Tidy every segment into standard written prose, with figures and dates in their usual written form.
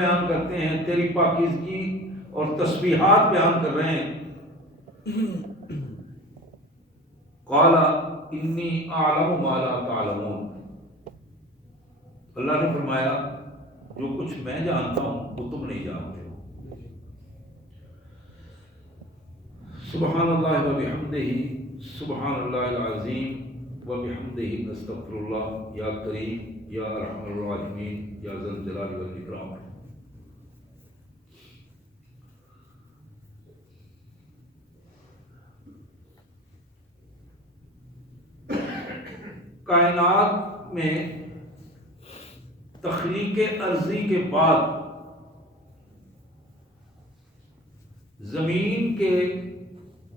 بیان کرتے ہیں، تیری پاکیزگی اور تسبیحات بیان کر رہے ہیں. قال انی اعلم ما لا تعلمون، اللہ نے فرمایا جو کچھ میں جانتا ہوں وہ تم نہیں جانتے ہو. سبحان اللہ و بحمدہ، سبحان اللہ العظیم و بحمدہ نستغفر اللہ، یا کریم یا ارحم الراحمین یا ذا الجلال والاکرام. کائنات میں تخلیق ارضی کے بعد زمین کے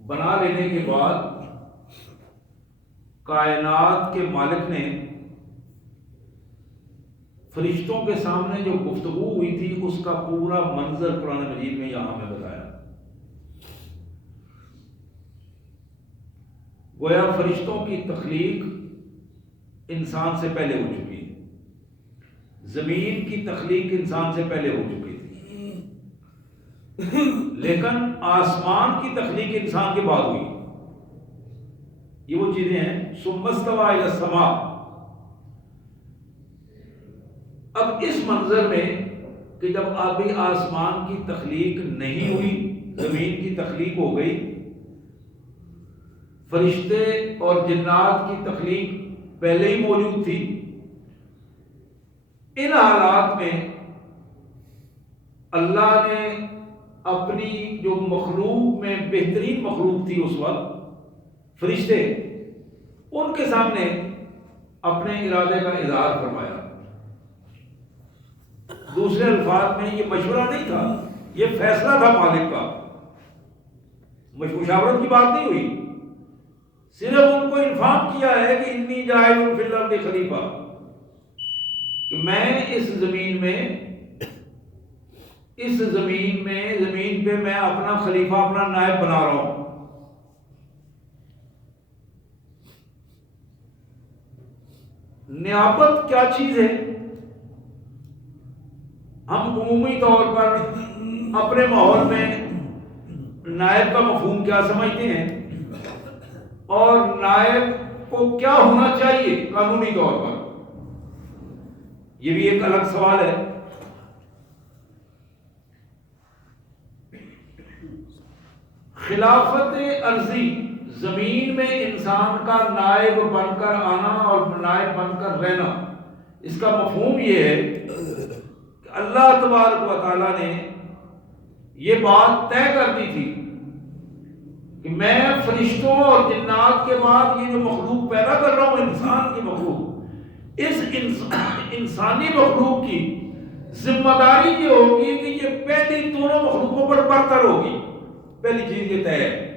بنا لینے کے بعد کائنات کے مالک نے فرشتوں کے سامنے جو گفتگو ہوئی تھی اس کا پورا منظر قرآن مجید میں یہاں ہمیں بتایا. گویا فرشتوں کی تخلیق انسان سے پہلے ہو چکی ہے، زمین کی تخلیق انسان سے پہلے ہو چکی تھی، لیکن آسمان کی تخلیق انسان کے بعد ہوئی. یہ وہ چیزیں ہیں. ثم استوى الى السماء. اب اس منظر میں کہ جب ابھی آسمان کی تخلیق نہیں ہوئی، زمین کی تخلیق ہو گئی، فرشتے اور جنات کی تخلیق پہلے ہی موجود تھی، ان حالات میں اللہ نے اپنی جو مخلوق میں بہترین مخلوق تھی اس وقت فرشتے، ان کے سامنے اپنے ارادے کا اظہار فرمایا. دوسرے الفاظ میں یہ مشورہ نہیں تھا، یہ فیصلہ تھا مالک کا، مشاورت کی بات نہیں ہوئی. صرف ان کو انفارم کیا ہے کہ انی جاعل فی الارض خلیفہ، کہ میں اس زمین پہ میں اپنا خلیفہ، اپنا نائب بنا رہا ہوں. نیابت کیا چیز ہے؟ ہم عمومی طور پر اپنے ماحول میں نائب کا مفہوم کیا سمجھتے ہیں اور نائب کو کیا ہونا چاہیے قانونی طور پر، یہ بھی ایک الگ سوال ہے. خلافت عرضی، زمین میں انسان کا نائب بن کر آنا اور نائب بن کر رہنا، اس کا مفہوم یہ ہے کہ اللہ تبارک و تعالیٰ نے یہ بات طے کر دی تھی کہ میں فرشتوں اور جنات کے بعد یہ جو مخلوق پیدا کر رہا ہوں، انسان کی مخلوق، اس انسانی مخلوق کی ذمہ داری یہ ہوگی کہ یہ پہلی دونوں مخلوقوں پر برتر ہوگی. پہلی چیز یہ طے ہے،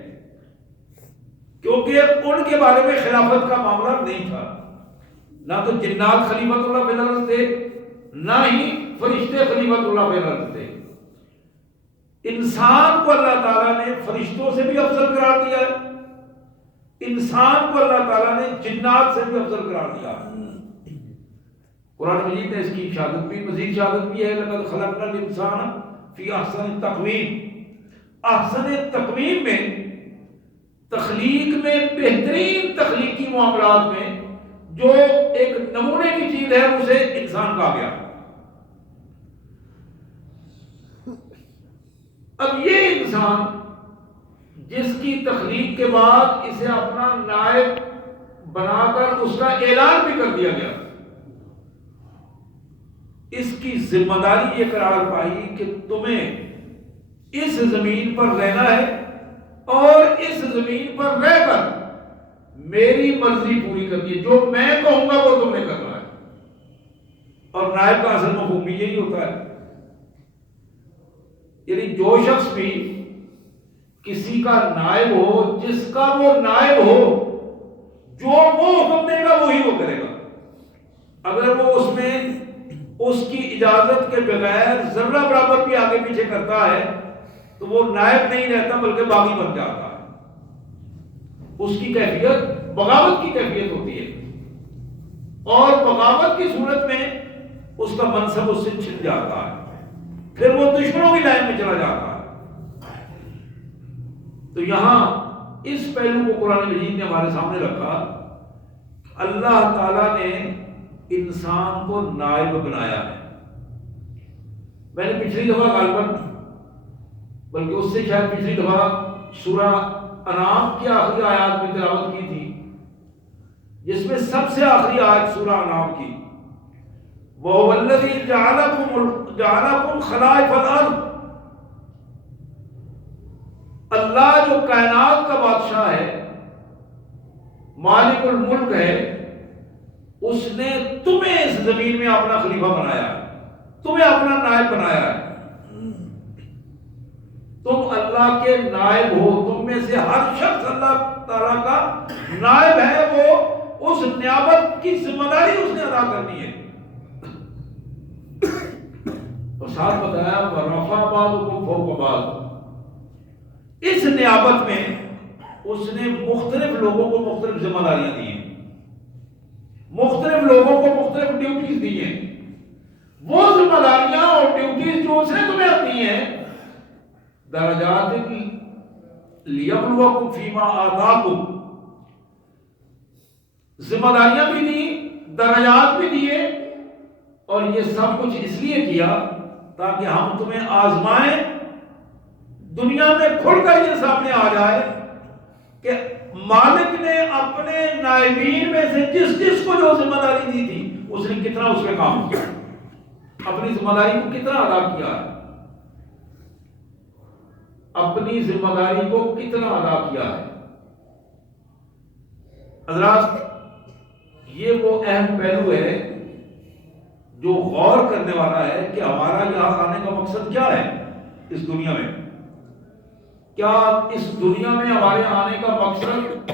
کیونکہ ان کے بارے میں خلافت کا معاملہ نہیں تھا. نہ تو جنات خلیفۃ اللہ فی الارض تھے، نہ ہی فرشتے خلیفۃ اللہ فی الارض تھے. انسان کو اللہ تعالیٰ نے فرشتوں سے بھی افضل قرار دیا ہے، انسان کو اللہ تعالیٰ نے جنات سے بھی افضل قرار دیا ہے. قرآن مجید نے اس کی شہادت بھی، مزید شہادت بھی ہے، لقد خلقنا الانسان فی احسن تقویم. احسن تقویم میں، تخلیق میں، بہترین تخلیقی معاملات میں جو ایک نمونے کی چیز ہے اسے انسان کہا گیا. اب یہ انسان جس کی تخلیق کے بعد اسے اپنا نائب بنا کر اس کا اعلان بھی کر دیا گیا، اس کی ذمہ داری یہ قرار پائی کہ تمہیں اس زمین پر رہنا ہے اور اس زمین پر رہ کر میری مرضی پوری کرنی ہے. جو میں کہوں گا وہ تم نے کرنا ہے. اور نائب کا اصل مفہوم بھی یہی ہوتا ہے، یعنی جو شخص بھی کسی کا نائب ہو، جس کا وہ نائب ہو، جو وہ حکم دے گا وہی وہ کرے گا. اگر وہ اس میں اس کی اجازت کے بغیر ذرہ برابر بھی آگے پیچھے کرتا ہے تو وہ نائب نہیں رہتا بلکہ باغی بن جاتا ہے. اس کی کیفیت بغاوت کی کیفیت ہوتی ہے، اور بغاوت کی صورت میں اس کا منصب اس سے چھن جاتا ہے. پھر وہ دشمنوں کی لائن میں چلا جاتا ہے۔ تو یہاں اس پہلو کو قرآن مجید نے ہمارے سامنے رکھا، اللہ تعالیٰ نے انسان کو نائب بنایا ہے۔ میں نے پچھلی دفعہ غالباً، بلکہ اس سے شاید پچھلی دفعہ سورہ انعام کی آخری آیات میں تلاوت کی تھی، جس میں سب سے آخری آیت سورہ انعام کی، وَهُوَ الَّذِي جَعَلَكُمْ خَلَائِفَ الْأَرْضِ، اللہ جو کائنات کا بادشاہ ہے، مالک الملک ہے، اس نے تمہیں اس زمین میں اپنا خلیفہ بنایا ہے، تمہیں اپنا نائب بنایا ہے۔ تم اللہ کے نائب ہو، تم میں سے ہر شخص اللہ تعالیٰ کا نائب ہے، وہ اس نیابت کی ذمہ داری اس نے ادا کرنی ہے۔ اور ساتھ بتایا وَرَفَعَ بَعْضُكُمْ فَوْقَ بَعْضٍ، اس نیابت میں اس نے مختلف لوگوں کو مختلف ذمہ داریاں دی ہیں، مختلف لوگوں کو مختلف ڈیوٹیز دی ہیں۔ وہ ذمہ داریاں اور ڈیوٹیز جو اس نے تمہیں دی ہیں، درجات لیبلوکم فیما آتاکم، ذمہ داریاں بھی دی، درجات بھی دیے، اور یہ سب کچھ اس لیے کیا تاکہ ہم تمہیں آزمائیں۔ دنیا میں کھل کر یہ سامنے آ جائے کہ مالک نے اپنے نائبین میں سے جس کو جو ذمہ داری دی تھی، اس نے کتنا اس پہ کام کیا، اپنی ذمہ داری کو کتنا ادا کیا ہے، اپنی ذمہ داری کو کتنا ادا کیا ہے۔ حضرات، یہ وہ اہم پہلو ہے جو غور کرنے والا ہے کہ ہمارا یہاں آنے کا مقصد کیا ہے اس دنیا میں۔ کیا اس دنیا میں ہمارے آنے کا مقصد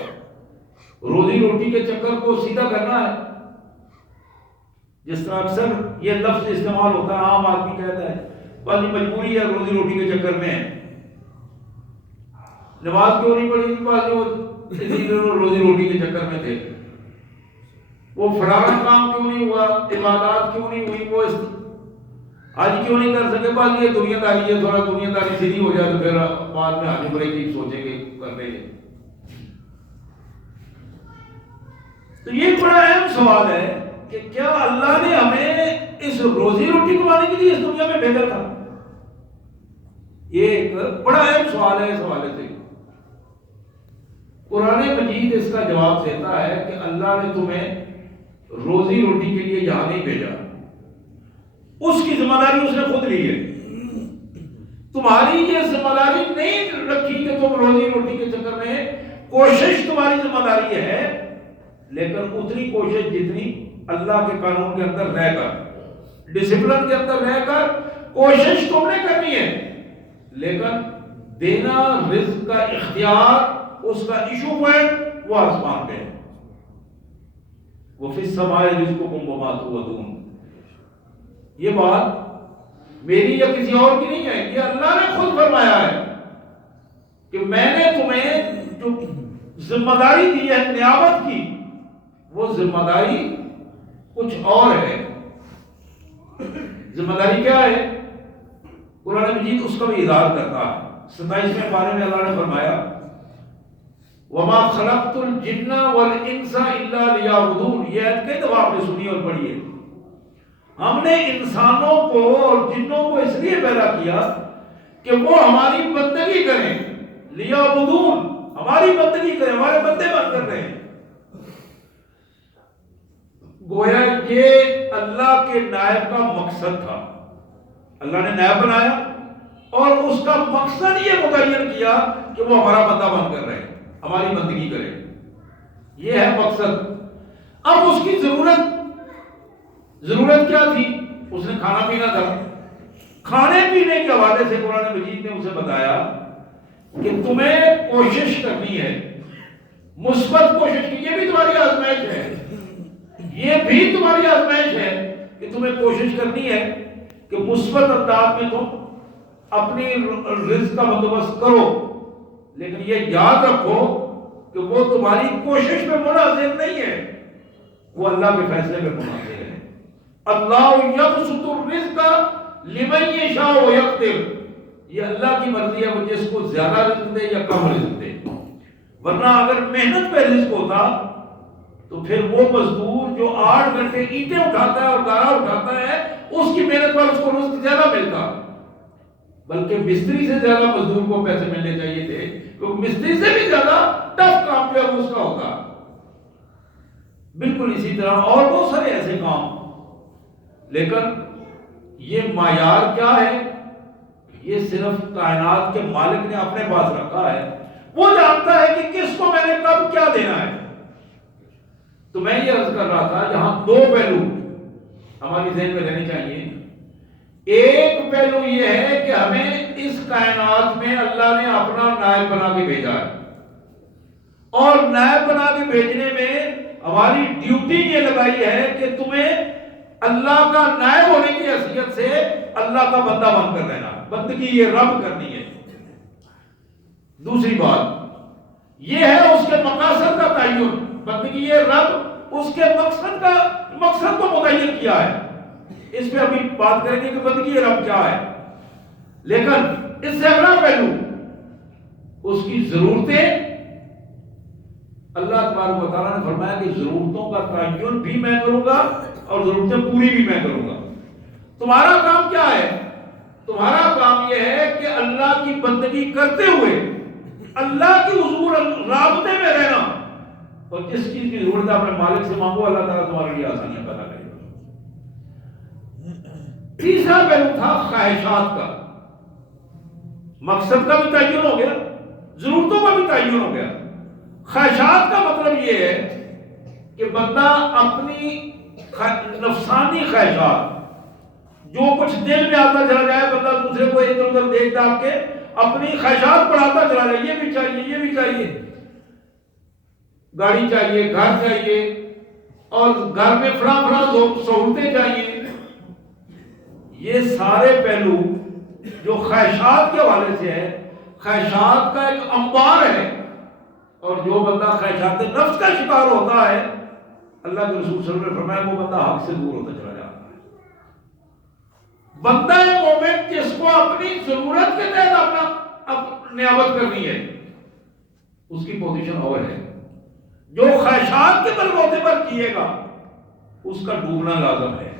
روزی روٹی کے چکر کو سیدھا کرنا ہے؟ جس طرح اکثر یہ لفظ استعمال ہوتا ہے، عام آدمی کہتا ہے بس مجبوری ہے، روزی روٹی کے چکر میں ہے، نماز کیوں نہیں پڑھی تھی، بس جو روزی روٹی کے چکر میں تھے، وہ فلانا کام کیوں نہیں ہوا، عبادات کیوں نہیں ہوئی، وہ آج کیوں نہیں کر سکے، بس یہ دنیا داری ہے، تھوڑا دنیا داری سیدھی ہو جائے تو پھر بعد میں آگے بڑے چیز سوچیں گے کر لیں گے۔ تو یہ بڑا اہم سوال ہے کہ کیا اللہ نے ہمیں اس روزی روٹی کمانے کے لیے اس دنیا میں بھیجا تھا؟ یہ ایک بڑا اہم سوال ہے۔ اس حوالے سے قرآن مجید اس کا جواب دیتا ہے کہ اللہ نے تمہیں روزی روٹی کے لیے یہاں نہیں بھیجا، اس کی ذمہ داری اس نے خود لی ہے۔ تمہاری یہ ذمہ داری نہیں رکھی کہ تم روزی روٹی کے چکر میں، کوشش تمہاری ذمہ داری ہے، لیکن اتنی کوشش جتنی اللہ کے قانون کے اندر رہ کر، ڈسپلن کے اندر رہ کر کوشش تم نے کرنی ہے، لیکن دینا رزق کا اختیار، اس کا ایشو پوائنٹ وہ آسمان پہ ہے۔ وَفِي السَّمَاءِ رِزْقُكُمْ وَمَا تُوعَدُونَ، یہ بات میری یا کسی اور کی نہیں ہے، یہ اللہ نے خود فرمایا ہے کہ میں نے تمہیں جو ذمہ داری دی ہے نیابت کی، وہ ذمہ داری کچھ اور ہے۔ ذمہ داری کیا ہے؟ قرآن مجید اس کا بھی اظہار کرتا ہے۔ 27ویں پارے میں اللہ نے فرمایا وَمَا خَلَقْتُ الْجِنَّ وَالْإِنسَ إِلَّا لِيَعْبُدُونَ، یہ آیت کئی دفعہ آپ نے سنی اور پڑھی ہے۔ ہم نے انسانوں کو اور جنوں کو اس لیے پیدا کیا کہ وہ ہماری بندگی کریں، لیعبدون، ہماری بندگی کریں، ہمارے بندے بن کر رہیں۔ گویا یہ اللہ کے نائب کا مقصد تھا، اللہ نے نائب بنایا اور اس کا مقصد یہ متعین کیا کہ وہ ہمارا بندہ بن کر رہے، ہماری بندگی کرے، یہ ہے مقصد۔ اب اس کی ضرورت کیا تھی؟ اس نے کھانا پینا تھا۔ کھانے پینے کے حوالے سے قرآن مجید نے اسے بتایا کہ تمہیں کوشش کرنی ہے، مثبت کوشش کی، یہ بھی تمہاری آزمائش ہے، یہ بھی تمہاری آزمائش ہے کہ تمہیں کوشش کرنی ہے کہ مثبت انداز میں تم اپنی رزق کا بندوبست کرو، لیکن یہ یاد رکھو کہ وہ تمہاری کوشش میں منحصر نہیں ہے، وہ اللہ کے فیصلے میں منحصر ہے۔ اللہ یبسط الرزق لمن یشاء یقدر، یہ اللہ کی مرضی ہے وہ جس کو زیادہ رزق دے یا کم رزق دے. ورنہ اگر محنت پہ رزق ہوتا تو پھر وہ مزدور جو 8 گھنٹے اینٹیں اٹھاتا ہے اور گارا اٹھاتا ہے اس کی محنت پر اس کو رزق زیادہ ملتا. بلکہ مستری سے زیادہ مزدور کو پیسے ملنے چاہیے تھے، کیونکہ مستری سے بھی زیادہ ٹف کام جو ہے اس کا ہوتا. بالکل اسی طرح اور بہت سارے ایسے کام. لیکن یہ معیار کیا ہے؟ یہ صرف کائنات کے مالک نے اپنے پاس رکھا ہے. وہ جانتا ہے کہ کس کو میں نے کب کیا دینا ہے. تو میں یہ عرض کر رہا تھا یہاں 2 پہلو ہماری ذہن میں رہنے چاہیے. ایک پہلو یہ ہے کہ ہمیں اس کائنات میں اللہ نے اپنا نائب بنا کے بھیجا ہے، اور نائب بنا کے بھیجنے میں ہماری ڈیوٹی یہ لگائی ہے کہ تمہیں اللہ کا نائب ہونے کی حیثیت سے اللہ کا بندہ بن کر رہنا، بندگی یہ رب کرنی ہے. دوسری بات یہ ہے اس کے مقاصد کا تعین، بندگی یہ رب اس کے مقصد کو متعین کیا ہے. اس پہ ابھی بات کریں گے کہ بندگی رب کیا ہے. لیکن اس سے اگلا پہلو اس کی ضرورتیں. اللہ تبارک و تعالیٰ نے فرمایا کہ ضرورتوں کا تعین بھی میں کروں گا اور ضرورتیں پوری بھی میں کروں گا. تمہارا کام کیا ہے؟ تمہارا کام یہ ہے کہ اللہ کی بندگی کرتے ہوئے اللہ کی حضور رابطے میں رہنا، اور جس چیز کی ضرورت ہے اپنے مالک سے مانگو، اللہ تعالیٰ تمہارے لیے آسانیاں پیدا کرے گا. تیسرا پہلو تھا خواہشات کا. مقصد کا بھی تعین ہو گیا، ضرورتوں کا بھی تعین ہو گیا. خواہشات کا مطلب یہ ہے کہ بندہ اپنی نفسانی خواہشات، جو کچھ دل میں آتا چلا جائے، بندہ دوسرے کو ادھر ادھر دیکھ داکھ کے اپنی خواہشات بڑھاتا چلا جائے. یہ بھی چاہیے، یہ بھی چاہیے، گاڑی چاہیے، گھر چاہیے، اور گھر میں فلاں سہولتیں چاہیے. یہ سارے پہلو جو خواہشات کے حوالے سے ہے، خواہشات کا ایک انبار ہے. اور جو بندہ خواہشات نفس کا شکار ہوتا ہے، اللہ کے رسول صلی اللہ علیہ وسلم نے فرمایا وہ بندہ حق سے دور ہوتا چلا جاتا ہے. بندہ مومن جس کو اپنی ضرورت کے تحت اپنا نیابت کرنی ہے، اس کی پوزیشن اور ہے. جو خواہشات کے بلبوتے پر کیے گا اس کا ڈوبنا لازم ہے.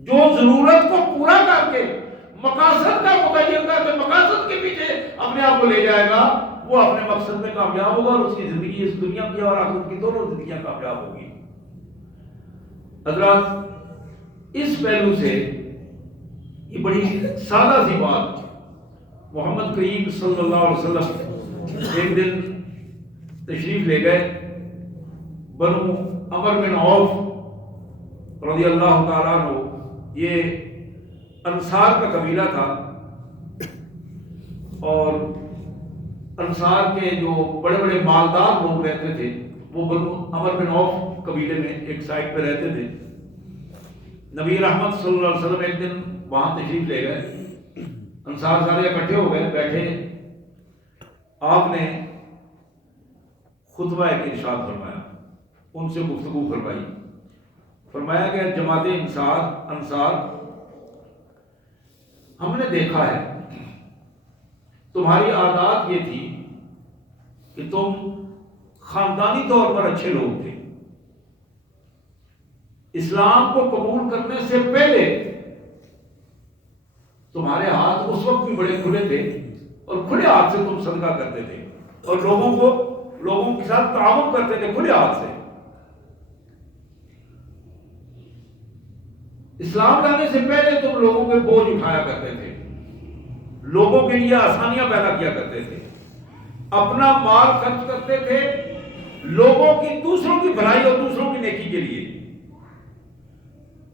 جو ضرورت کو پورا کر کے مقاصد کا متعین کر کے مقاصد کے پیچھے اپنے آپ کو لے جائے گا، وہ اپنے مقصد میں کامیاب ہوگا، اور اس کی زندگی اس دنیا کی اور آخرت کی دونوں زندگیاں کامیاب ہوگی. حضرات اس پہلو سے یہ بڑی سادہ سی بات، محمد کریم صلی اللہ علیہ وسلم ایک دن تشریف لے گئے. بنو عمر بن عوف رضی اللہ تعالیٰ عنہ، یہ انصار کا قبیلہ تھا، اور انصار کے جو بڑے بڑے مالدار لوگ رہتے تھے وہ بنو عمر بن عوف قبیلے میں ایک سائٹ پہ رہتے تھے. نبی رحمت صلی اللہ علیہ وسلم ایک دن وہاں تشریف لے گئے. انصار سارے اکٹھے ہو گئے، بیٹھے. آپ نے خطبہ ایک ارشاد فرمایا، ان سے گفتگو فرمائی. فرمایا کہ جماعت انصار، ہم نے دیکھا ہے تمہاری عادات یہ تھی کہ تم خاندانی طور پر اچھے لوگ تھے. اسلام کو قبول کرنے سے پہلے تمہارے ہاتھ اس وقت بھی بڑے کھلے تھے، اور کھلے ہاتھ سے تم صدقہ کرتے تھے، اور لوگوں کے ساتھ تعاون کرتے تھے کھلے ہاتھ سے. اسلام لانے سے پہلے تم لوگوں کے بوجھ اٹھایا کرتے تھے، لوگوں کے لیے آسانیاں پیدا کیا کرتے تھے، اپنا مال خرچ کرتے تھے لوگوں کی، دوسروں کی بھلائی اور دوسروں کی نیکی کے لیے،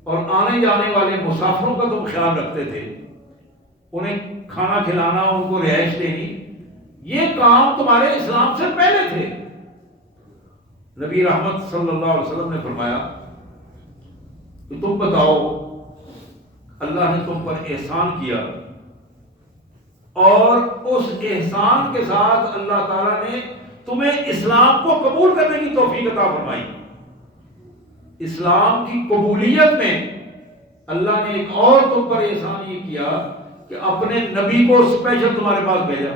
اور آنے جانے والے مسافروں کا تم خیال رکھتے تھے، انہیں کھانا کھلانا، ان کو رہائش دینی. یہ کام تمہارے اسلام سے پہلے تھے. نبی رحمت صلی اللہ علیہ وسلم نے فرمایا کہ تم بتاؤ اللہ نے تم پر احسان کیا، اور اس احسان کے ساتھ اللہ تعالیٰ نے تمہیں اسلام کو قبول کرنے کی توفیق عطا فرمائی. اسلام کی قبولیت میں اللہ نے ایک اور تم پر احسان یہ کیا کہ اپنے نبی کو اسپیشل تمہارے پاس بھیجا۔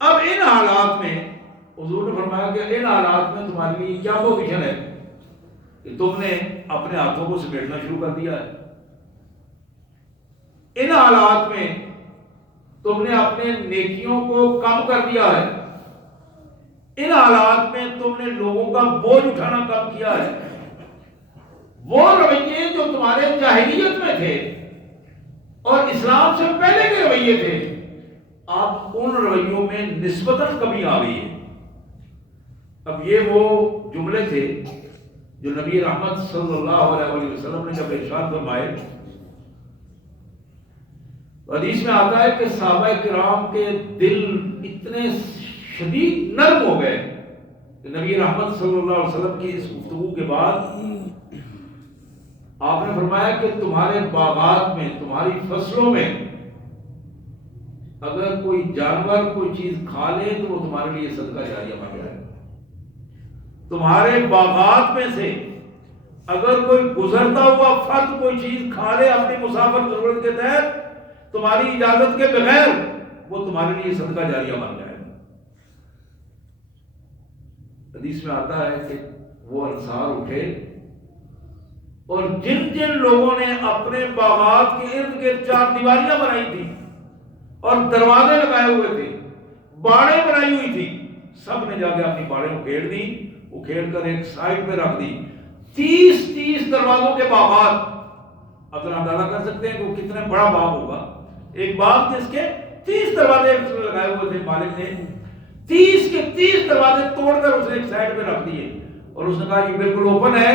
اب ان حالات میں حضور نے فرمایا کہ ان حالات میں تمہارے لیے کیا پوزیشن ہے کہ تم نے اپنے ہاتھوں کو سمیٹنا شروع کر دیا ہے، ان حالات میں تم نے اپنے نیکیوں کو کم کر دیا ہے، ان حالات میں تم نے لوگوں کا بوجھ اٹھانا کم کیا ہے۔ وہ رویے جو تمہارے جاہلیت میں تھے اور اسلام سے پہلے کے رویے تھے، اب ان رویوں میں نسبتاً کمی آ گئی ہے۔ اب یہ وہ جملے تھے جو نبی رحمت صلی اللہ علیہ وسلم نے جب ارشاد فرمائے، حدیث میں آتا ہے کہ صحابہ کرام کے دل اتنے شدید نرم ہو گئے کہ نبی رحمت صلی اللہ علیہ وسلم کی اس گفتگو کے بعد آپ نے فرمایا کہ تمہارے باغات میں، تمہاری فصلوں میں اگر کوئی جانور کوئی چیز کھا لے تو وہ تمہارے لیے صدقہ جاریہ بن جائے۔ تمہارے باغات میں سے اگر کوئی گزرتا ہوا فرد کوئی چیز کھا لے اپنی مسافر ضرورت کے تحت تمہاری اجازت کے بغیر، وہ تمہارے لیے صدقہ جاریہ بن جائے۔ حدیث میں آتا ہے کہ وہ انصار اٹھے اور جن جن لوگوں نے اپنے باغات کے ارد گرد چار دیواریاں بنائی تھی اور دروازے لگائے ہوئے تھے، باڑیں بنائی ہوئی تھی، سب نے جا کے اپنی باڑیں اکھیڑ دی، اکھیڑ کر ایک سائڈ پہ رکھ دی۔ 30 دروازوں کے باغات، اب ذرا اندازہ کر سکتے ہیں کہ وہ کتنا بڑا باغ ہوگا۔ ایک باغ جس کے 30 دروازے لگائے ہوئے تھے، مالک نے 30 کے 30 دروازے توڑ کر اسے ایک سائڈ پہ رکھ دیے اور اس نے کہا یہ بالکل اوپن ہے،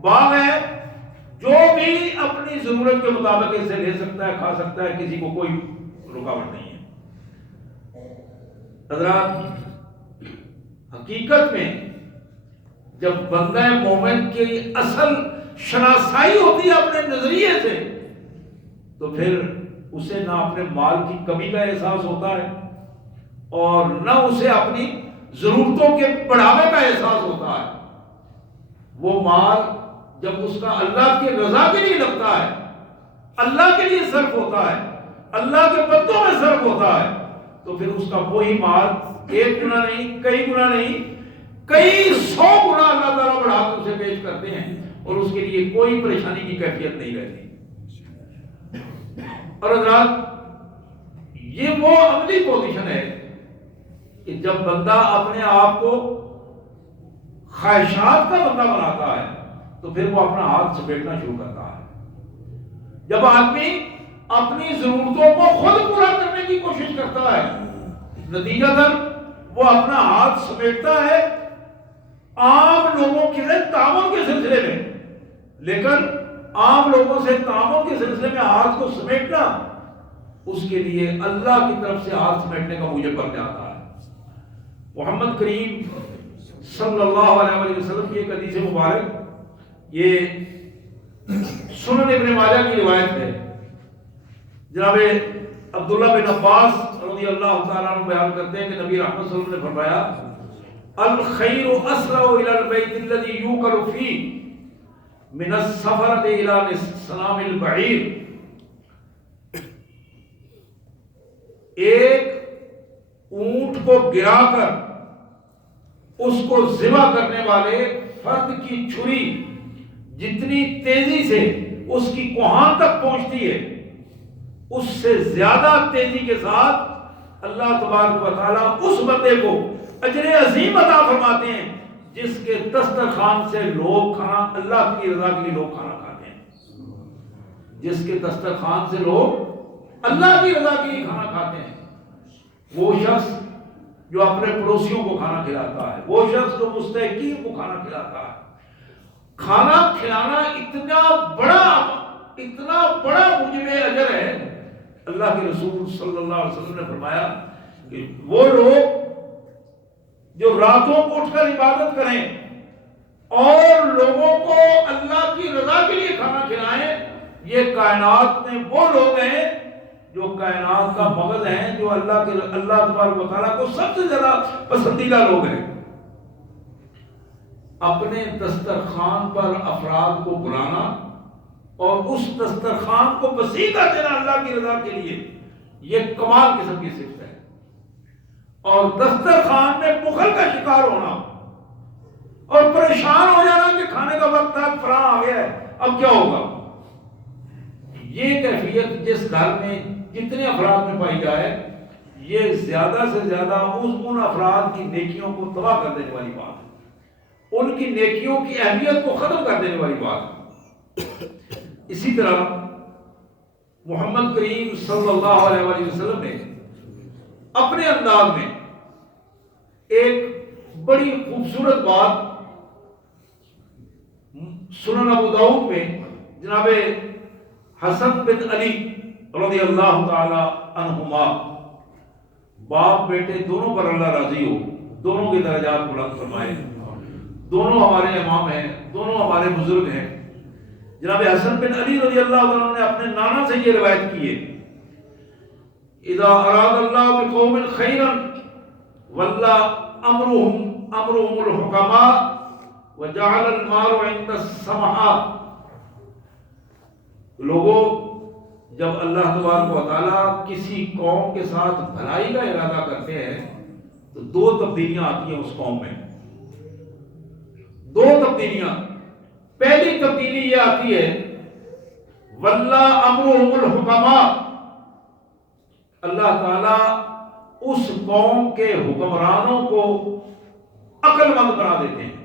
باغ ہے، جو بھی اپنی ضرورت کے مطابق اسے لے سکتا ہے، کھا سکتا ہے، کسی کو کوئی رکاوٹ نہیں ہے۔ حضرات، حقیقت میں جب بندہ مومن کی اصل شناسائی ہوتی ہے اپنے نظریے سے، تو پھر اسے نہ اپنے مال کی کمی کا احساس ہوتا ہے اور نہ اسے اپنی ضرورتوں کے بڑھاوے کا احساس ہوتا ہے۔ وہ مال جب اس کا اللہ کی رضا کے لیے لگتا ہے، اللہ کے لیے صرف ہوتا ہے، اللہ کے بندوں میں صرف ہوتا ہے، تو پھر اس کا وہی مال 1 گنا نہیں، کئی گنا نہیں، کئی 100 گنا اللہ تعالیٰ بڑھا کے اسے پیش کرتے ہیں اور اس کے لیے کوئی پریشانی کی کیفیت نہیں رہتی۔ اور حضرات، یہ وہ عملی پوزیشن ہے کہ جب بندہ اپنے آپ کو خواہشات کا بندہ بناتا ہے تو پھر وہ اپنا ہاتھ سمیٹنا شروع کرتا ہے۔ جب آدمی اپنی ضرورتوں کو خود پورا کرنے کی کوشش کرتا ہے، نتیجتاً وہ اپنا ہاتھ سمیٹتا ہے عام لوگوں کے تعاون کے سلسلے میں، لیکن عام لوگوں سے تعاون کے سلسلے میں ہاتھ کو سمیٹنا اس کے لیے اللہ کی طرف سے ہاتھ سمیٹنے کا موجب بن جاتا ہے۔ محمد کریم صلی اللہ علیہ وسلم کی ایک حدیث مبارک، یہ سنن ابن ماجہ کی روایت ہے، جناب عبداللہ بن عباس رضی اللہ تعالیٰ عنہ بیان کرتے ہیں کہ نبی رحمت صلی اللہ علیہ وسلم نے فرمایا، الخیر اسرع الی البیت الذی یوکل فیہ من السفرۃ الی سلام البعیر۔ ایک اونٹ کو گرا کر اس کو ذبح کرنے والے فرد کی چھری جتنی تیزی سے اس کی کوہان تک پہنچتی ہے، اس سے زیادہ تیزی کے ساتھ اللہ تبارک و تعالیٰ اس بندے کو اجر عظیم عطا فرماتے ہیں جس کے دسترخوان سے لوگ کھانا، اللہ کی رضا کے لیے لوگ کھانا کھاتے ہیں، جس کے دسترخوان سے لوگ اللہ کی رضا کے لیے کھانا کھاتے ہیں۔ وہ شخص جو اپنے پڑوسیوں کو کھانا کھلاتا ہے، وہ شخص جو مستحقین کو کھانا کھلاتا ہے۔ کھانا کھلانا اتنا بڑا موجب اجر ہے، اللہ کے رسول صلی اللہ علیہ وسلم نے فرمایا کہ وہ لوگ جو راتوں کو اٹھ کر عبادت کریں اور لوگوں کو اللہ کی رضا کے لیے کھانا کھلائیں، یہ کائنات میں وہ لوگ ہیں جو کائنات کا مغز ہیں، جو اللہ تبارک و تعالیٰ کو سب سے زیادہ پسندیدہ لوگ ہیں۔ اپنے دسترخوان پر افراد کو بلانا اور اس دسترخوان کو وسیع کر دینا اللہ کی رضا کے لیے، یہ کمال قسم کی صفت ہے۔ اور دسترخوان میں بخل کا شکار ہونا اور پریشان ہو جانا کہ کھانے کا وقت ہے، فراں آ گیا ہے، اب کیا ہوگا، یہ کیفیت جس گھر میں جتنے افراد میں پائی جائے، یہ زیادہ سے زیادہ ان افراد کی نیکیوں کو تباہ کر دینے والی بات ہے، ان کی نیکیوں کی اہمیت کو ختم کر دینے والی بات ہے۔ اسی طرح محمد کریم صلی اللہ علیہ وآلہ وسلم نے اپنے انداز میں ایک بڑی خوبصورت بات سنن ابو داؤد میں جناب حسن بن علی رضی اللہ تعالی عنہما، باپ بیٹے دونوں پر اللہ راضی ہو، دونوں کے درجات بلند فرمائے، دونوں ہمارے امام ہیں، دونوں ہمارے بزرگ ہیں۔ جناب حسن بن علی رضی اللہ عنہ نے اپنے نانا سے یہ روایت کی ہے، اذا اراد اللہ بقوم خیرا ولا امرهم الحکماء وجعل المال عند السمحاء۔ لوگوں، جب اللہ تبارک و تعالیٰ کسی قوم کے ساتھ بھلائی کا ارادہ کرتے ہیں تو دو تبدیلیاں آتی ہیں اس قوم میں، دو تبدیلیاں۔ پہلی تبدیلی یہ آتی ہے واللہ امرهم الحکماء، اللہ تعالیٰ اس قوم کے حکمرانوں کو عقل مند بنا دیتے ہیں،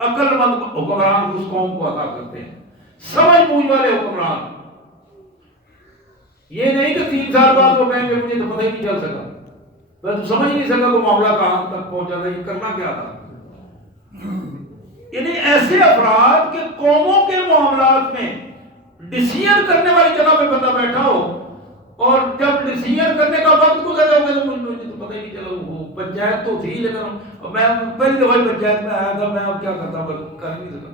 عقل مند حکمران اس قوم کو عطا کرتے ہیں، سمجھ بوجھ والے حکمران۔ یہ نہیں کہ 3 سال بعد وہ کہیں گے مجھے تو پتہ ہی نہیں چل سکا، میں تو سمجھ نہیں سکا کہ معاملہ کہاں تک پہنچا تھا، یہ کرنا کیا تھا۔ یعنی ایسے افراد کے قوموں کے معاملات میں ڈیسیژن کرنے والی جگہ پہ بندہ بیٹھا ہو، اور جب ڈیسیژن کرنے کا وقت گزر جاؤ گے تو مجھے تو پتہ ہی نہیں چلا، وہ پنچایت تو تھی لیکن میں پہلی دفعہ پنچایت میں آیا تھا، میں اب کیا کرتا کر نہیں سکا۔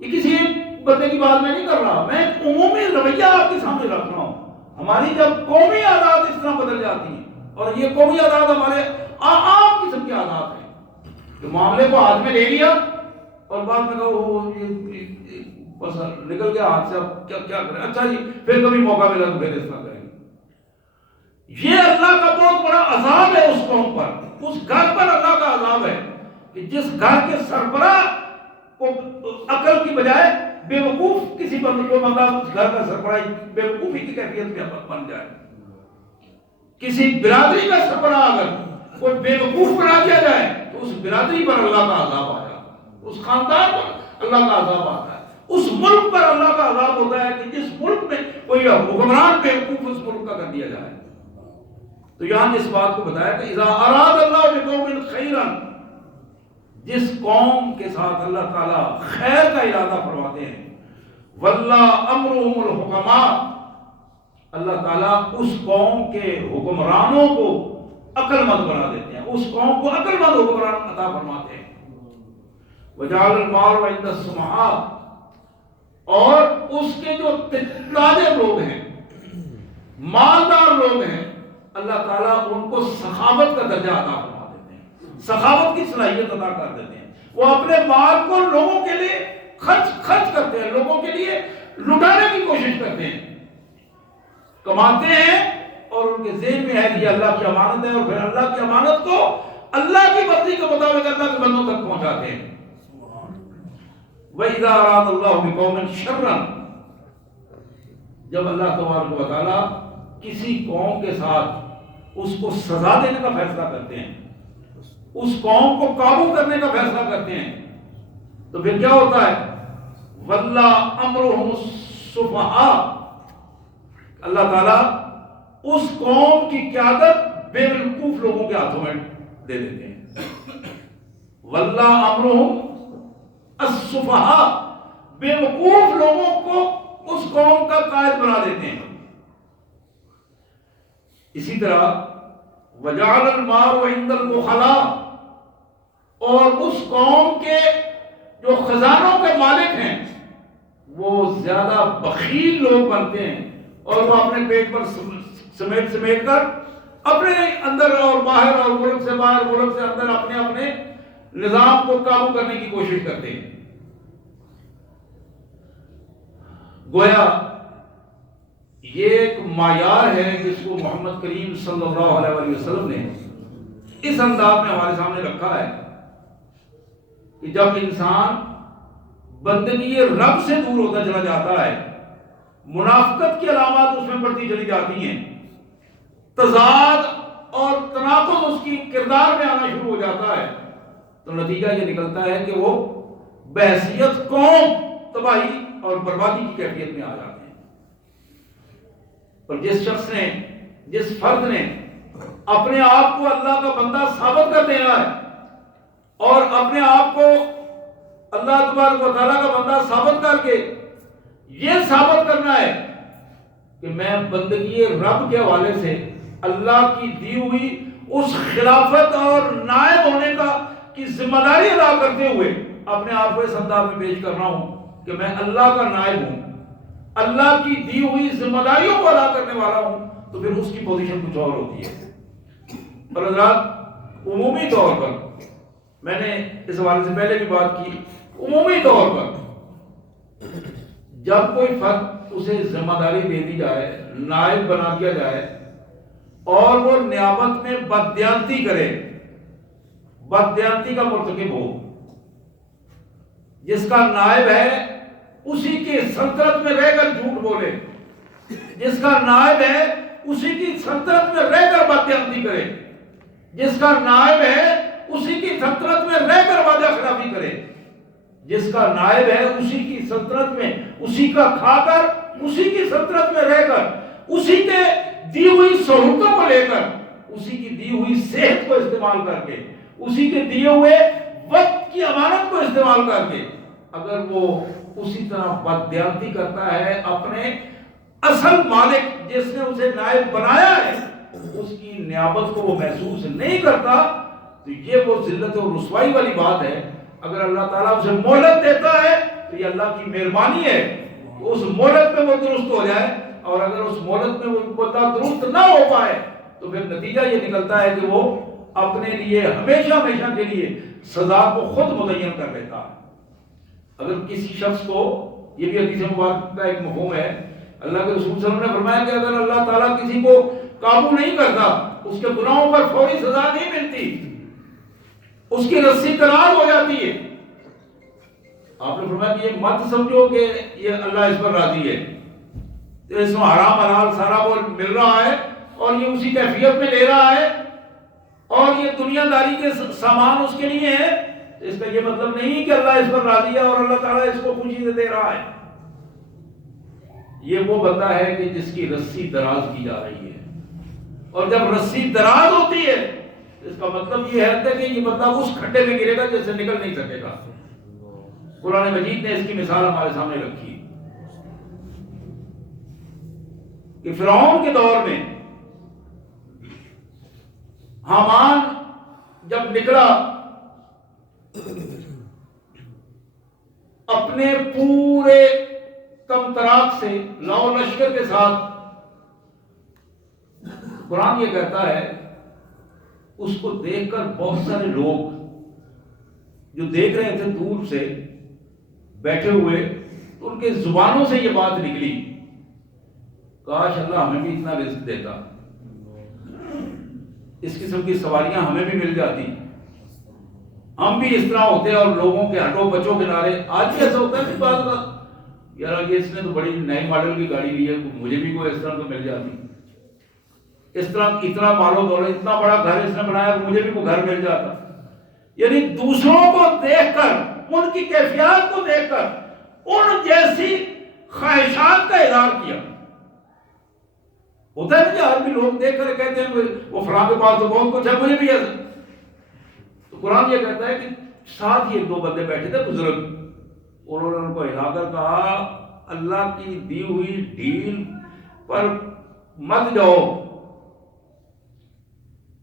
یہ کسی ایک بندے کی بات میں نہیں کر رہا، میں ایک عمومی رویہ آپ کے سامنے رکھ رہا ہوں۔ ہماری جب قومی عادات اس طرح بدل جاتی ہیں، اور یہ قومی عادات ہمارے عام قسم کے عادات ہیں، جو معاملے کو ہاتھ میں لے لیا اور بعد میں کہا بس نکل گیا ہاتھ سے، اب کیا کریں، اچھا جی پھر کبھی موقع ملا تو پھر اس طرح کریں گے۔ یہ اللہ کا بہت بڑا عذاب ہے اس قوم پر، اس گھر پر اللہ کا عذاب ہے کہ جس گھر کے سربراہ کو عقل کی بجائے بے وقوف کسی بندے کو، بندہ اس گھر کا سربراہ بے وقوفی کی کیفیت میں بن جائے، کسی برادری کا سربراہ اگر کوئی بے وقوف بنا دیا جائے تو اس برادری پر اللہ کا عذاب آ جاتا ہے، اس خاندان پر اللہ کا عذاب آتا ہے، اس ملک پر اللہ کا عذاب ہوتا ہے کہ جس ملک میں کوئی حکمران بے وقوف اس ملک کا کر دیا جائے۔ تو یہاں اس بات کو بتایا کہ اذا اراد اللہ بقوم خیرا، جس قوم کے ساتھ اللہ تعالیٰ خیر کا ارادہ فرماتے ہیں، واللہ امرهم الحکماء، اللہ تعالیٰ اس قوم کے حکمرانوں کو عقل مند بنا دیتے ہیں، اس قوم کو عقل مند حکمران عطا فرماتے ہیں۔ وجعل المال عند السمحاء، اور اس کے جو تاجر لوگ ہیں، مالدار لوگ ہیں، اللہ تعالیٰ ان کو سخاوت کا درجہ عطا فرما دیتے ہیں، سخاوت کی صلاحیت عطا کر دیتے ہیں۔ وہ اپنے مال کو لوگوں کے لیے خرچ کرتے ہیں، لوگوں کے لیے لٹانے کی کوشش کرتے ہیں، کماتے ہیں اور ان کے ذہن میں ہے کہ یہ اللہ کی امانت ہے، اور پھر اللہ کی امانت کو اللہ کی مرضی کے مطابق اللہ کے بندوں تک پہنچاتے ہیں۔ وَإِذَا أَرَادَ اللَّهُ بِقَوْمٍ شَرًّا، جب اللہ تبارک و تعالیٰ کسی قوم کے ساتھ اس کو سزا دینے کا فیصلہ کرتے ہیں، اس قوم کو قابو کرنے کا فیصلہ کرتے ہیں، تو پھر کیا ہوتا ہے؟ وَاللَّهُ أَمْرُهُمُ السُّفَهَاءُ، اللہ تعالیٰ اس قوم کی قیادت بے وقوف لوگوں کے ہاتھوں میں دے دیتے ہیں۔ وَاللَّهُ أَمْرُهُمُ السفہاء، بے وقوف لوگوں کو اس قوم کا قائد بنا دیتے ہیں۔ اسی طرح وجعل المال عند البخلاء، اور اس قوم کے جو خزانوں کے مالک ہیں وہ زیادہ بخیل لوگ بنتے ہیں، اور وہ اپنے پیٹ پر سمیٹ کر اپنے اندر اور باہر، اور ملک سے باہر ملک سے اندر اپنے نظام کو قابو کرنے کی کوشش کرتے ہیں۔ گویا یہ ایک معیار ہے جس کو محمد کریم صلی اللہ علیہ وآلہ وسلم نے اس انداز میں ہمارے سامنے رکھا ہے کہ جب انسان بندگی رب سے دور ہوتا چلا جاتا ہے، منافقت کی علامات اس میں بڑھتی چلی جاتی ہیں، تضاد اور تناقض اس کی کردار میں آنا شروع ہو جاتا ہے، تو نتیجہ یہ نکلتا ہے کہ وہ بحیثیت قوم تباہی اور بربادی کی کیفیت میں آ جاتے ہیں۔ اور جس شخص نے، جس فرد نے اپنے آپ کو اللہ کا بندہ ثابت کر دینا ہے اور اپنے آپ کو اللہ تبارک و تعالیٰ کا بندہ ثابت کر کے یہ ثابت کرنا ہے کہ میں بندگی رب کے حوالے سے اللہ کی دی ہوئی اس خلافت اور نائب ہونے کی ذمہ داری ادا کرتے ہوئے اپنے آپ کو اس انداز میں پیش کر رہا ہوں کہ میں اللہ کا نائب ہوں، اللہ کی دی ہوئی ذمہ داریوں کو ادا کرنے والا ہوں، تو پھر اس کی پوزیشن کچھ اور ہوتی ہے۔ اور حضرات، عمومی طور پر میں نے اس حوالے سے پہلے بھی بات کی، عمومی طور پر جب کوئی فرد اسے ذمہ داری دے دی جائے، نائب بنا دیا جائے اور وہ نیابت میں بددیانتی کرے، بددیانتی کا مرتکب ہو، جس کا نائب ہے اسی کی سلطنت میں رہ کر جھوٹ بولے، جس کا نائب ہے اسی کی سلطنت میں رہ کر بددیانتی کرے، جس کا نائب ہے اسی کی سلطنت میں رہ کر وعدہ خلافی کرے، جس کا نائب ہے اسی کی سلطنت میں، اسی کا کھا کر، اسی کی سلطنت میں رہ کر، اسی کے دی ہوئی سہولتوں کو لے کر، اسی کی دی ہوئی صحت کو استعمال کر کے، اسی کے دیے ہوئے وقت کی امانت کو استعمال کر کے اگر وہ اسی طرح بددیانتی کرتا ہے اپنے اصل مالک جس نے اسے نائب بنایا ہے اس کی نیابت کو وہ محسوس نہیں کرتا، تو یہ وہ ذلت اور رسوائی والی بات ہے۔ اگر اللہ تعالیٰ اسے مہلت دیتا ہے تو یہ اللہ کی مہربانی ہے، اس مہلت میں وہ درست ہو جائے، اور اگر اس مہلت میں وہ بندہ درست نہ ہو پائے تو پھر نتیجہ یہ نکلتا ہے کہ وہ اپنے لیے ہمیشہ ہمیشہ کے لیے سزا کو خود متعین کر لیتا ہے۔ اگر کسی شخص کو، یہ بھی حدیث مبارک کا ایک مفہوم ہے، اللہ کے رسول صلی اللہ علیہ وسلم نے فرمایا کہ اگر اللہ تعالیٰ کسی کو قابو نہیں کرتا، اس کے گناہوں پر فوری سزا نہیں ملتی، اس کی رسی دراز ہو جاتی ہے۔ آپ نے فرمایا کہ یہ مت سمجھو کہ یہ اللہ اس پر راضی ہے، اس میں حرام حلال سارا وہ مل رہا ہے اور یہ اسی کیفیت میں لے رہا ہے اور یہ دنیا داری کے سامان اس کے لیے ہے، اس کا یہ مطلب نہیں کہ اللہ اس پر راضی ہے اور اللہ تعالیٰ اس کو خوشی سے دے رہا ہے۔ یہ وہ بندہ ہے کہ جس کی رسی دراز کی جا رہی ہے، اور جب رسی دراز ہوتی ہے اس کا مطلب یہ ہے کہ یہ بندہ اس کھڈے میں گرے گا جس سے نکل نہیں سکے گا۔ قرآن مجید نے اس کی مثال ہمارے سامنے رکھی کہ فرعون کے دور میں حامان جب نکلا اپنے پورے تمطراق سے، لاؤ لشکر کے ساتھ، قرآن یہ کہتا ہے اس کو دیکھ کر بہت سارے لوگ جو دیکھ رہے تھے دور سے بیٹھے ہوئے، تو ان کے زبانوں سے یہ بات نکلی، کاش اللہ ہمیں بھی اتنا رزق دیتا، اس قسم کی سواریاں ہمیں بھی مل جاتی، ہم بھی اس طرح ہوتے اور لوگوں کے ہٹو بچوں کے نعرے۔ آج بھی ایسا ہوتا ہے کہ بات کا یار یہ اس نے تو بڑی نئی ماڈل کی گاڑی لی ہے، مجھے بھی کوئی اس طرح تو مل جاتی، اس طرح اتنا مال و دولت، اتنا بڑا گھر اس نے بنایا، مجھے بھی کوئی گھر مل جاتا۔ یعنی دوسروں کو دیکھ کر، ان کی کیفیات کو دیکھ کر ان جیسی خواہشات کا اظہار کیا۔ ہوتا ہے نا کہ آدمی لوگ دیکھ کر کہتے ہیں وہ فلاں کے پاس تو بہت کچھ ہے، مجھے بھی ایسا۔ تو قرآن یہ کہتا ہے کہ ساتھ ہی ایک دو بندے بیٹھے تھے بزرگ، انہوں نے ان کو ہلا کر کہا اللہ کی دی ہوئی ڈھیل پر مت جاؤ،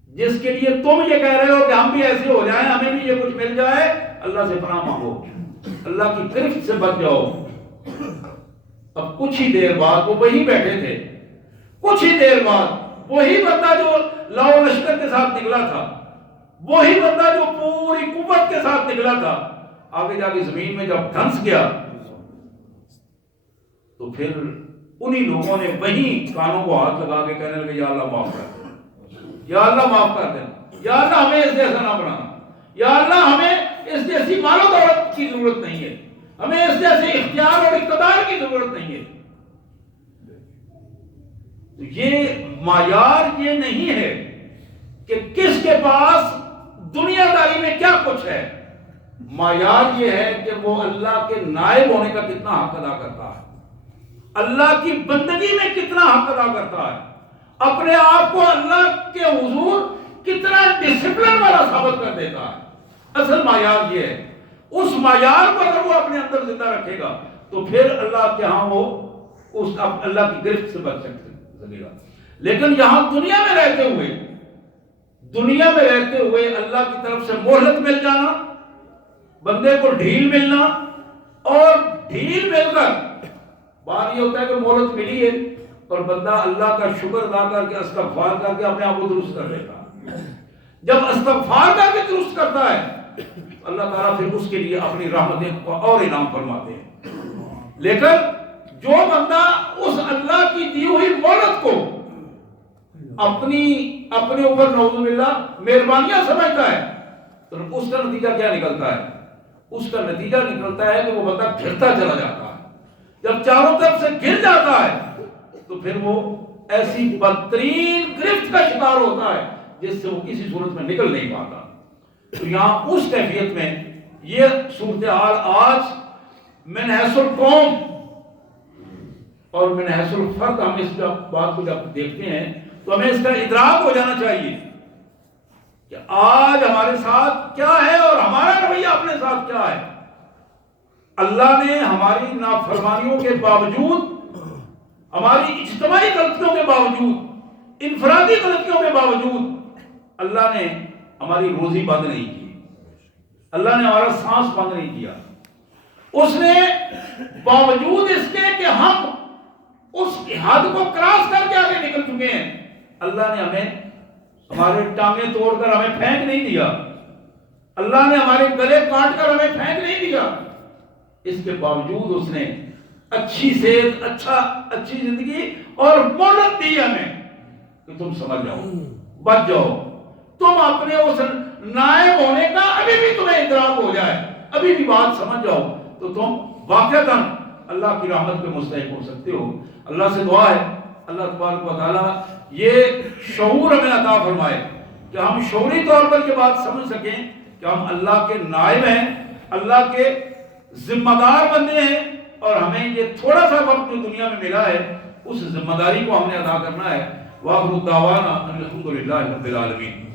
جس کے لیے تم یہ کہہ رہے ہو کہ ہم بھی ایسے ہو جائیں، ہمیں بھی یہ کچھ مل جائے، اللہ سے پناہ مانگو، اللہ کی گرفت سے بچ جاؤ۔ اب کچھ ہی دیر بعد وہ وہی بیٹھے تھے، کچھ ہی دیر بعد وہی بندہ جو لاؤ لشکر کے ساتھ نکلا تھا، وہی بندہ جو پوری قوت کے ساتھ نکلا تھا، آگے جا کے زمین میں جب دھنس گیا تو پھر انہی لوگوں نے وہیں کانوں کو ہاتھ لگا کے کہنے لگے یا اللہ معاف کر دے، یا اللہ معاف کر دینا، یا اللہ ہمیں اس جیسا نہ بنانا، یا اللہ ہمیں اس جیسی مال و دولت کی ضرورت نہیں ہے، ہمیں اس جیسے اختیار اور اقتدار کی ضرورت نہیں ہے۔ تو یہ معیار یہ نہیں ہے کہ کس کے پاس دنیا داری میں کیا کچھ ہے، معیار یہ ہے کہ وہ اللہ کے نائب ہونے کا کتنا حق ادا کرتا ہے، اللہ کی بندگی میں کتنا حق ادا کرتا ہے، اپنے آپ کو اللہ کے حضور کتنا ڈسپلن والا ثابت کر دیتا ہے۔ اصل معیار یہ ہے، اس معیار کو اگر وہ اپنے اندر زندہ رکھے گا تو پھر اللہ کے ہاں وہ اس اللہ کی گرفت سے بچ سکے گا۔ لیکن یہاں دنیا میں رہتے ہوئے اللہ کی طرف سے مہلت مل جانا، بندے کو ڈھیل ملنا، اور ڈھیل مل کر بات یہ ہوتا ہے کہ مہلت ملی ہے اور بندہ اللہ کا شکر ادا کر کے استغفار کر کے اپنے آپ کو درست کر لیتا ہے۔ جب استغفار کر کے درست کرتا ہے اللہ تعالیٰ پھر اس کے لیے اپنی رحمتیں کو اور انعام فرماتے ہیں۔ لیکن جو بندہ اس اللہ کی دی ہوئی مہلت کو اپنے اوپر نعوذ باللہ مہربانیاں سمجھتا ہے تو اس کا نتیجہ کیا نکلتا ہے؟ اس کا نتیجہ نکلتا ہے کہ وہ بندہ گھرتا چلا جاتا ہے۔ جب چاروں طرف سے گر جاتا ہے تو پھر وہ ایسی بدترین گرفت کا شکار ہوتا ہے جس سے وہ کسی صورت میں نکل نہیں پاتا۔ تو یہاں اس کیفیت میں یہ صورتحال آج من حیث القوم اور من حیث الفرد ہم اس بات کو جب دیکھتے ہیں تو ہمیں اس کا ادراک ہو جانا چاہیے کہ آج ہمارے ساتھ کیا ہے اور ہمارا رویہ اپنے ساتھ کیا ہے۔ اللہ نے ہماری نافرمانیوں کے باوجود، ہماری اجتماعی غلطیوں کے باوجود، انفرادی غلطیوں کے باوجود اللہ نے ہماری روزی بند نہیں کی، اللہ نے ہمارا سانس بند نہیں کیا۔ اس نے باوجود اس کے کہ ہم اس حد کو کراس کر کے آگے نکل چکے ہیں، اللہ نے ہمیں ہمارے ٹانگیں توڑ کر ہمیں پھینک نہیں دیا، اللہ نے ہمارے گلے کاٹ کر ہمیں پھینک نہیں دیا۔ اس کے باوجود اس نے اچھی صحت، اچھی زندگی اور مہلت دی ہمیں کہ تم سمجھ جاؤ، بچ جاؤ، تم اپنے اس نائب ہونے کا ابھی بھی تمہیں ادراک ہو جائے، ابھی بھی بات سمجھ جاؤ تو تم واقعتاً اللہ کی رحمت کے مستحق ہو سکتے ہو۔ اللہ سے دعا ہے اللہ تبارک و تعالیٰ یہ شعور ہمیں عطا فرمائے کہ ہم شعوری طور پر یہ بات سمجھ سکیں کہ ہم اللہ کے نائب ہیں، اللہ کے ذمہ دار بندے ہیں، اور ہمیں یہ تھوڑا سا وقت جو دنیا میں ملا ہے اس ذمہ داری کو ہم نے ادا کرنا ہے۔ وآخر دعوانا ان الحمد للہ رب العالمین۔